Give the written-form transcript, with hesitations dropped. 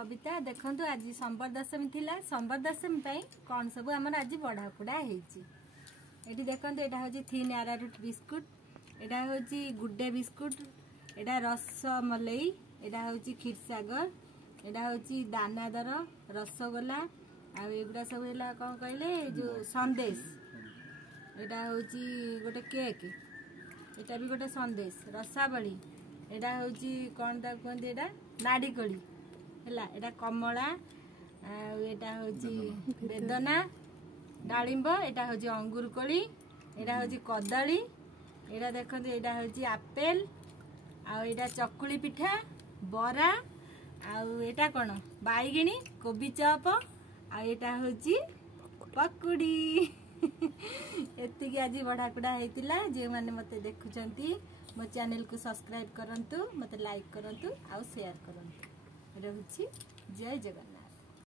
कविता देखंतु आज संबर दशमी थिला संबर दशमी पई कोन सब हमर आज बड़ा कुडा हेची एठी देखंतु एटा होची थिन आरारूट बिस्कुट एटा होची गुड्डे बिस्कुट एटा रसमलाई एटा होची क्षीरसागर एटा होची दानादर रसगोला आ एगुडा सब एला कोन कहले जो संदेश एटा होची गोटे केक एटा भी गोटे संदेश रसावली एटा होची कोन ता कोन एटा नाडीकोली हला एटा कमला एटा होची बेदना डालिंब एटा होची अंगूर कोली एटा होची कदली एटा देखंतु एटा होची आपेल आ एटा चकुली पिठा बरा आ एटा कोन बाईगिणी कोबी चप आ एटा होची पकुड़ी एतिकी आज बड़ा कुड़ा हेतिला जे माने मते देखुचंती मो चैनल को सब्सक्राइब करंतु मते लाइक करंतु आ शेयर करंतु रहउची जय जगन्नाथ।